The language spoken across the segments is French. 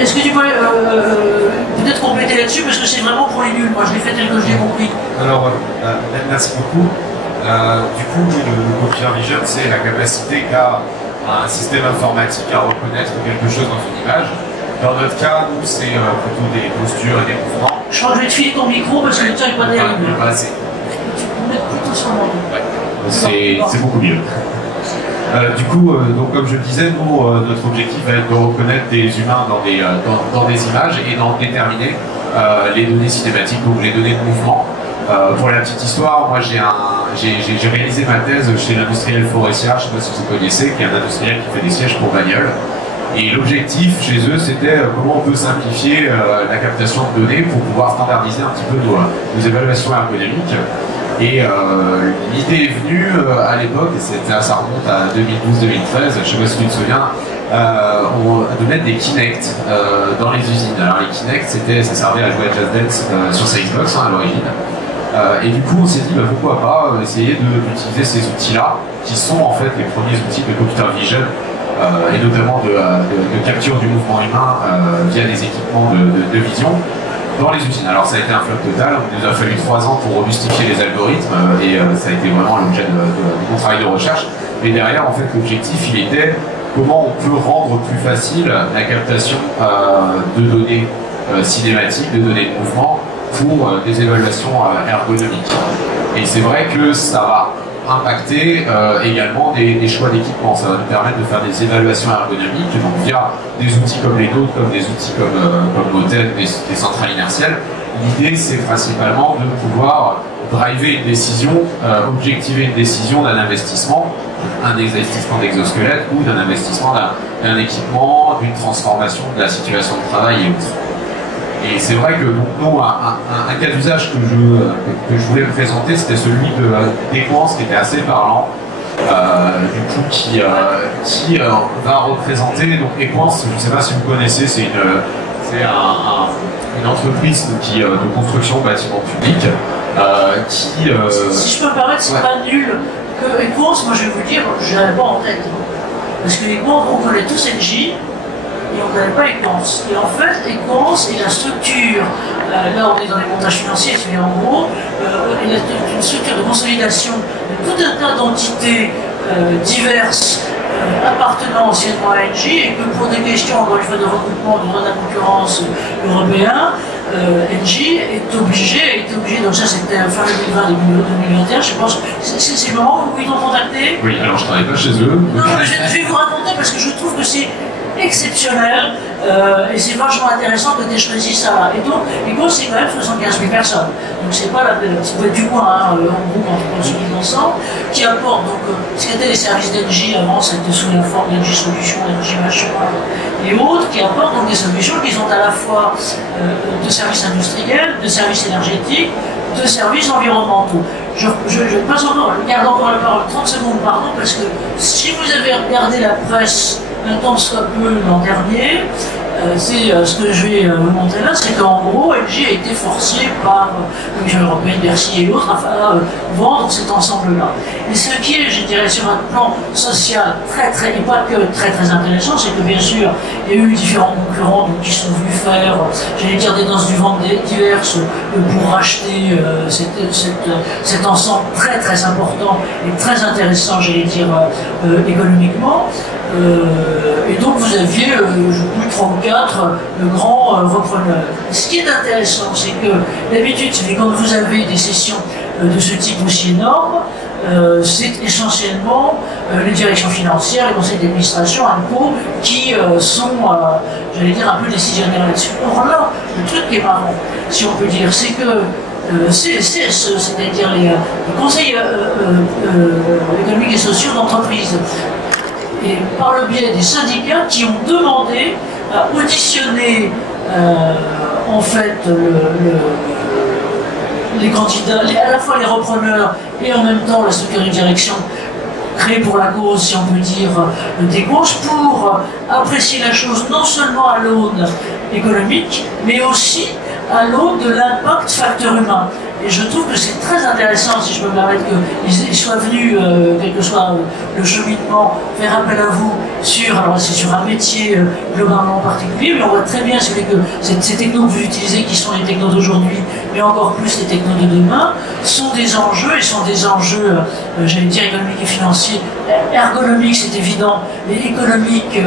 Est-ce que tu peux peut-être compléter là-dessus, parce que c'est vraiment pour les nuls. Moi, je l'ai fait tel que je l'ai compris. Alors, merci beaucoup. Du coup, le computer vision, c'est la capacité qu'a un système informatique à reconnaître quelque chose dans une image. Dans notre cas, nous, c'est plutôt des postures et des mouvements. Je crois que je vais te filer ton micro parce que le tien n'est pas terrible. Tu peux mettre plutôt sur le micro. C'est beaucoup mieux. Du coup, donc comme je le disais, nous, notre objectif va être de reconnaître des humains dans des images et d'en déterminer les données cinématiques, donc les données de mouvement. Pour la petite histoire, moi j'ai réalisé ma thèse chez l'industriel Faurecia, je ne sais pas si vous connaissez, qui est un industriel qui fait des sièges pour bagnoles. Et l'objectif chez eux, c'était comment on peut simplifier la captation de données pour pouvoir standardiser un petit peu nos évaluations ergonomiques. Et l'idée est venue à l'époque, et ça remonte à 2012-2013, je ne sais pas si tu te souviens, de mettre des Kinect dans les usines. Alors les Kinect, ça servait à jouer à Just Dance sur sa Xbox à l'origine. Et du coup, on s'est dit pourquoi pas essayer d'utiliser ces outils-là, qui sont en fait les premiers outils de computer vision, et notamment de capture du mouvement humain via des équipements de vision dans les usines. Alors ça a été un flop total, il nous a fallu 3 ans pour robustifier les algorithmes et ça a été vraiment l'objet de mon travail de recherche. Mais derrière, en fait, l'objectif, il était comment on peut rendre plus facile la captation de données cinématiques, de données de mouvement pour des évaluations ergonomiques. Et c'est vrai que ça va impacter également des choix d'équipement. Ça va nous permettre de faire des évaluations ergonomiques, donc via des outils comme les nôtres, comme des outils comme Moten, des centrales inertielles. L'idée, c'est principalement de pouvoir driver une décision, objectiver une décision d'un investissement d'exosquelette ou d'un investissement d'un équipement, d'une transformation de la situation de travail et autres. Et c'est vrai que nous, un cas d'usage que je voulais me présenter, c'était celui d'Equance, qui était assez parlant, du coup, qui va représenter, donc Equance, je ne sais pas si vous connaissez, c'est une entreprise de construction de bâtiments publics, Si je peux me permettre, c'est pas nul. Que Equance, moi je vais vous dire, je n'avais pas en tête. Parce que Equance, on connaît tous NJ, et on ne connaît pas Equance. Et en fait, Equance est la structure, là on est dans les montages financiers, mais en gros, il y a une structure de consolidation de tout un tas d'entités diverses appartenant anciennement à NJ, et que pour des questions, encore une fois, de regroupement du droit de la concurrence européen, NJ est obligé, donc ça c'était fin 2020, début 2021, je pense que c'est le moment où ils t'ont contacté. Oui, alors je ne travaille pas chez eux. Non, je vais vous raconter parce que je trouve que c'est exceptionnel et c'est vachement intéressant que tu aies choisi ça. Et donc, c'est quand même 75 000 personnes. Donc c'est pas du moins un groupe entre consultants ensemble qui apporte donc ce qu'étaient les services d'NJ avant, c'était sous la forme d'NJ Solutions, NJ Machin et autres, qui apportent donc des solutions qui sont à la fois de services industriels, de services énergétiques, de services environnementaux. Je passe encore, je garde encore la parole 30 secondes, pardon, parce que si vous avez regardé la presse un temps soit peu l'an dernier, c'est ce que je vais vous montrer là, c'est qu'en gros, LG a été forcé par l'Union européenne, Bercy et autres à vendre cet ensemble-là. Et ce qui est, je dirais, sur un plan social et pas que très intéressant, c'est que bien sûr, il y a eu différents concurrents donc, qui sont venus faire, j'allais dire, des danses du ventre diverses pour racheter cet ensemble très important et très intéressant, j'allais dire, économiquement. Et donc vous aviez, je crois, 3 ou 4 grands repreneurs. Ce qui est intéressant, c'est que d'habitude, quand vous avez des sessions de ce type aussi énormes, c'est essentiellement les directions financières, les conseils d'administration, IMCO, qui sont, j'allais dire, un peu décisionnaires là-dessus. Or là, le truc qui est marrant, si on peut dire, c'est que c'est les CSE, c'est-à-dire les conseils économiques et sociaux d'entreprise, et par le biais des syndicats qui ont demandé à auditionner en fait les candidats, à la fois les repreneurs et en même temps la structure de direction créée pour la cause, si on peut dire, des gauches, pour apprécier la chose non seulement à l'aune économique, mais aussi à l'aune de l'impact facteur humain. Et je trouve que c'est très intéressant, si je peux me permettre, qu'ils soient venus, quel que soit le cheminement, faire appel à vous sur, alors c'est sur un métier globalement particulier, mais on voit très bien que ces technos que vous utilisez, qui sont les technos d'aujourd'hui, mais encore plus les technos de demain, sont des enjeux, et sont des enjeux, j'allais dire économiques et financiers, ergonomiques, c'est évident, mais économiques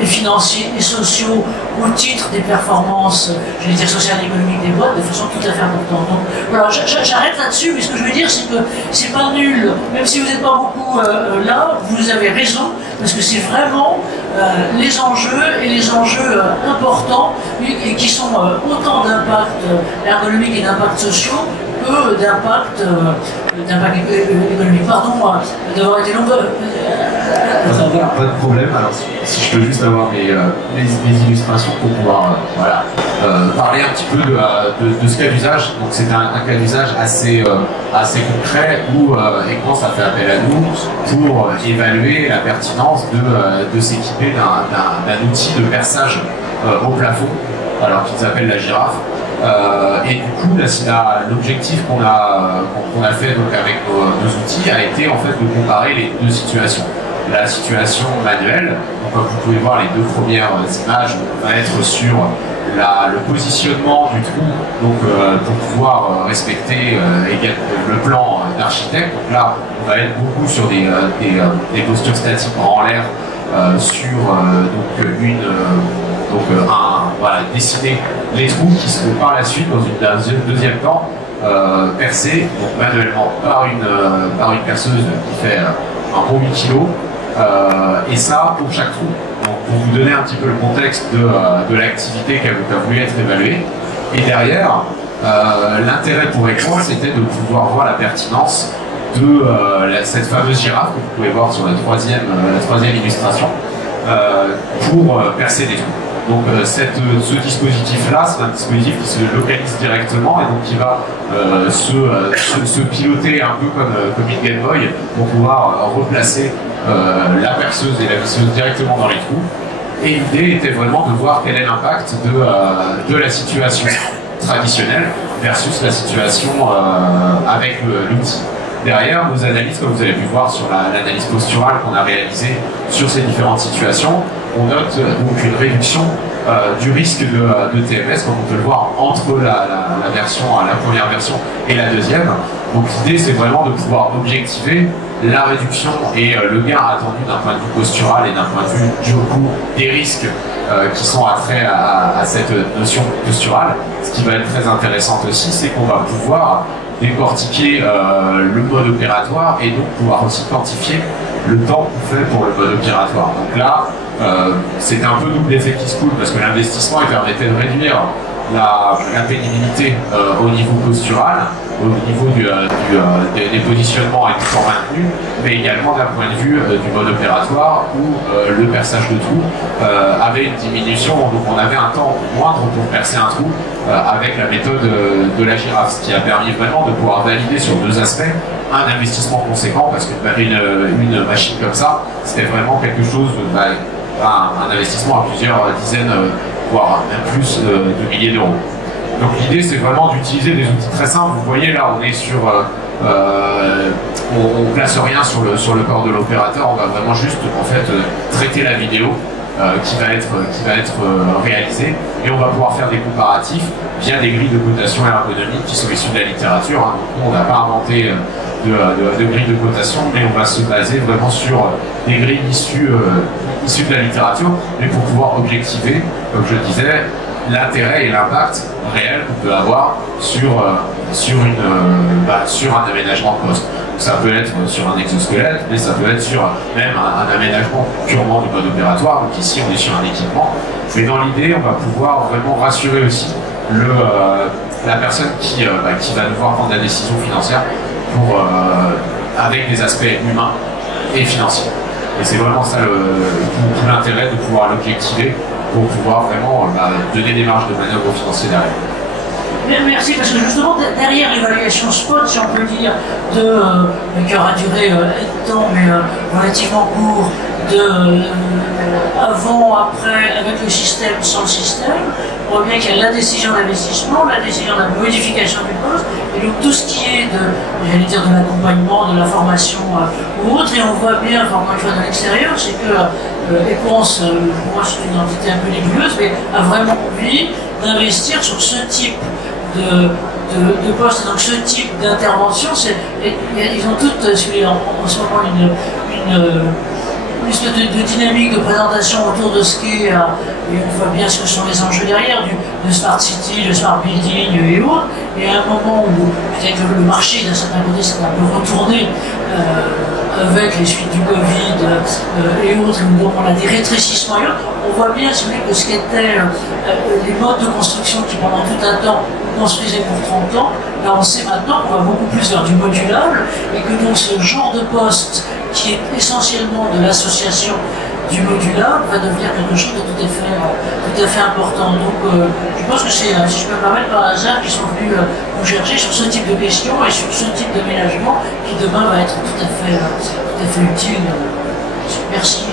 et financiers et sociaux au titre des performances, j'allais dire sociales et économiques des boîtes, de façon tout à fait importante. Donc voilà, j'arrête là-dessus, mais ce que je veux dire, c'est que c'est pas nul, même si vous n'êtes pas beaucoup là, vous avez raison, parce que c'est vraiment les enjeux, et les enjeux importants, et qui sont autant d'impacts ergonomiques et d'impacts sociaux, que d'impact économique. Pardon d'avoir été long. Voilà. Pas de problème. Alors, si je peux juste avoir mes illustrations pour pouvoir parler un petit peu de ce cas d'usage. Donc, c'est un cas d'usage assez concret où Equans a fait appel à nous pour évaluer la pertinence de s'équiper d'un outil de perçage au plafond, alors qu'ils appellent la girafe. Et du coup, l'objectif qu'on a fait donc, avec nos outils a été en fait de comparer les deux situations. La situation manuelle, donc, comme vous pouvez voir, les deux premières images va être sur le positionnement du trou, donc pour pouvoir respecter le plan d'architecte. Donc là, on va être beaucoup sur des postures statiques en l'air, sur dessiner les trous qui seront par la suite, dans une deuxième temps, percés donc manuellement par une perceuse qui fait un bon 8 kg, et ça pour chaque trou. Donc pour vous donner un petit peu le contexte de l'activité qui a voulu être évaluée. Et derrière, l'intérêt pour Equans, c'était de pouvoir voir la pertinence de cette fameuse girafe que vous pouvez voir sur la troisième illustration, pour percer des trous. Donc ce dispositif-là, c'est un dispositif qui se localise directement et donc qui va se piloter un peu comme une Game Boy pour pouvoir replacer la perceuse et la visseuse directement dans les trous. Et l'idée était vraiment de voir quel est l'impact de la situation traditionnelle versus la situation avec l'outil. Derrière, nos analyses, comme vous avez pu voir sur l'analyse posturale qu'on a réalisée sur ces différentes situations, on note donc une réduction du risque de TMS, comme on peut le voir entre la première version et la deuxième. Donc l'idée, c'est vraiment de pouvoir objectiver la réduction et le gain attendu d'un point de vue postural et d'un point de vue du coup des risques qui sont attraits à cette notion posturale. Ce qui va être très intéressant aussi, c'est qu'on va pouvoir décortiquer le mode opératoire et donc pouvoir aussi quantifier le temps qu'on fait pour le mode opératoire. Donc là, c'était un peu double effet qui se coule parce que l'investissement permettait de réduire la pénibilité au niveau postural, au niveau des positionnements et du temps maintenu, mais également d'un point de vue du mode opératoire où le perçage de trous avait une diminution, donc on avait un temps moindre pour percer un trou avec la méthode de la girafe, ce qui a permis vraiment de pouvoir valider sur deux aspects un investissement conséquent, parce qu'une machine comme ça, c'était vraiment quelque chose, un investissement à plusieurs dizaines, voire même plus de milliers d'euros. Donc l'idée, c'est vraiment d'utiliser des outils très simples. Vous voyez là, on est sur, on place rien sur le corps de l'opérateur. On va vraiment juste en fait traiter la vidéo qui va être réalisée, et on va pouvoir faire des comparatifs via des grilles de cotation ergonomiques qui sont issues de la littérature. Hein. Donc, on n'a pas inventé de grilles de cotation, mais on va se baser vraiment sur des grilles issues de la littérature, mais pour pouvoir objectiver, comme je disais, l'intérêt et l'impact réel qu'on peut avoir sur un aménagement de poste. Ça peut être sur un exosquelette, mais ça peut être sur même un aménagement purement du mode opératoire. Donc ici, on est sur un équipement. Mais dans l'idée, on va pouvoir vraiment rassurer aussi la personne qui va devoir prendre la décision financière avec des aspects humains et financiers. Et c'est vraiment ça tout l'intérêt de pouvoir l'objectiver pour pouvoir vraiment donner des marges de manœuvre financiers derrière. Merci, parce que justement, derrière l'évaluation spot, si on peut dire, qui aura duré un temps, mais relativement court, avant, après, avec le système, sans le système, on voit bien qu'il y a la décision d'investissement, la décision de la modification du poste, et donc tout ce qui est j'allais dire de l'accompagnement, de la formation ou autre, et on voit bien, enfin, encore une fois de l'extérieur, c'est que Equance, pour moi c'est une entité un peu nébuleuse, mais a vraiment envie d'investir sur ce type de poste, donc ce type d'intervention. Ils ont toutes, si vous voulez, en ce moment une espèce de dynamique de présentation autour de ce qu'est, et on voit bien ce que sont les enjeux derrière, de Smart City, de Smart Building et autres, et à un moment où peut-être que le marché d'un certain côté s'est un peu retourné avec les suites du Covid et autres, où on a des rétrécissements et autres, on voit bien si vous voulez, que ce qu'étaient les modes de construction qui pendant tout un temps construisaient pour 30 ans, là on sait maintenant qu'on va beaucoup plus vers du modulable, et que donc ce genre de poste qui est essentiellement de l'association du modulable va devenir quelque chose de tout à fait important. Donc je pense que c'est, si je peux me permettre par hasard, qui sont venus nous chercher sur ce type de questions et sur ce type d'aménagement qui demain va être tout à fait utile. Merci.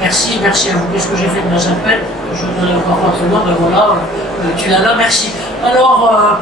Merci à vous. Qu'est-ce que j'ai fait de ma salpette? Je ne donnais encore pas trop loin, ben voilà, tu l'as là, merci. Alors,